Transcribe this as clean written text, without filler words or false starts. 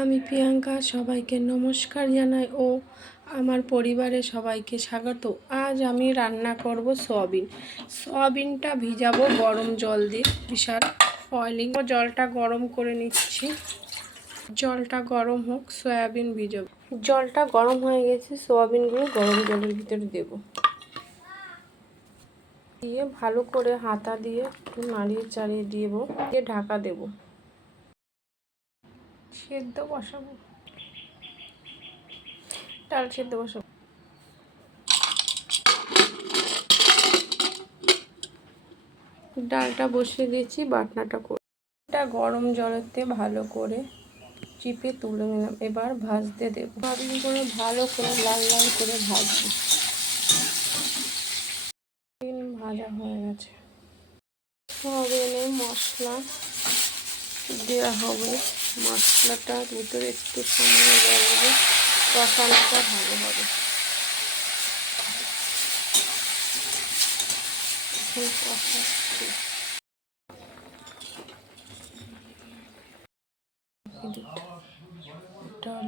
আমি প্রিয়াঙ্কা সবাইকে নমস্কার জানাই ও আমার পরিবারে সবাইকে স্বাগত। আজ আমি রান্না করব সয়াবিনটা ভিজাবো গরম জল দিয়ে, বিশাল বয়লিং। জলটা গরম করে নিচ্ছি, জলটা গরম হোক, সয়াবিন ভিজাবো। জলটা গরম হয়ে গেছে, সয়াবিনগুলো গরম জলের ভিতরে দেব, দিয়ে ভালো করে হাতা দিয়ে একটু নাড়িয়ে চাড়িয়ে দেবো, দিয়ে ঢাকা দেব। সেদ্ধ বসাবো, ডাল সেদ্ধ বসাবো। ডালটা বসিয়ে দিয়েছি, বাটনাটা করে এটা গরম জলেতে ভালো করে চিপে তুলে নিলাম। এবার ভাজতে দেবো, সয়াবিন করে ভালো করে লাল লাল করে ভাজবো। ভাজা হয়ে গেছে, সয়াবিনে মশলা দেওয়া হবে। মশলাটার ভিতরে একটু সময় লাগবে, কষানোটা ভালো হবে। কষাচ্ছি, ডাল